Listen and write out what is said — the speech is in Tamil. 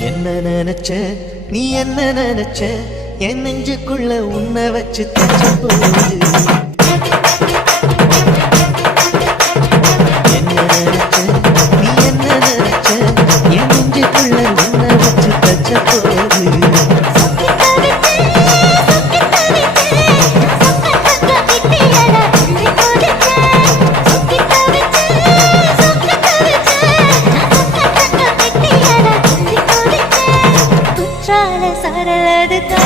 என்ன நினைச்ச நீ என்ன நினைச்ச என் நெஞ்சுக்குள்ள உன்னை வச்சு தச்ச போது என்ன நினைச்ச நீ என்ன நினைச்ச என் நெஞ்சுக்குள்ள உன்னை வச்சு தச்ச போது சரளது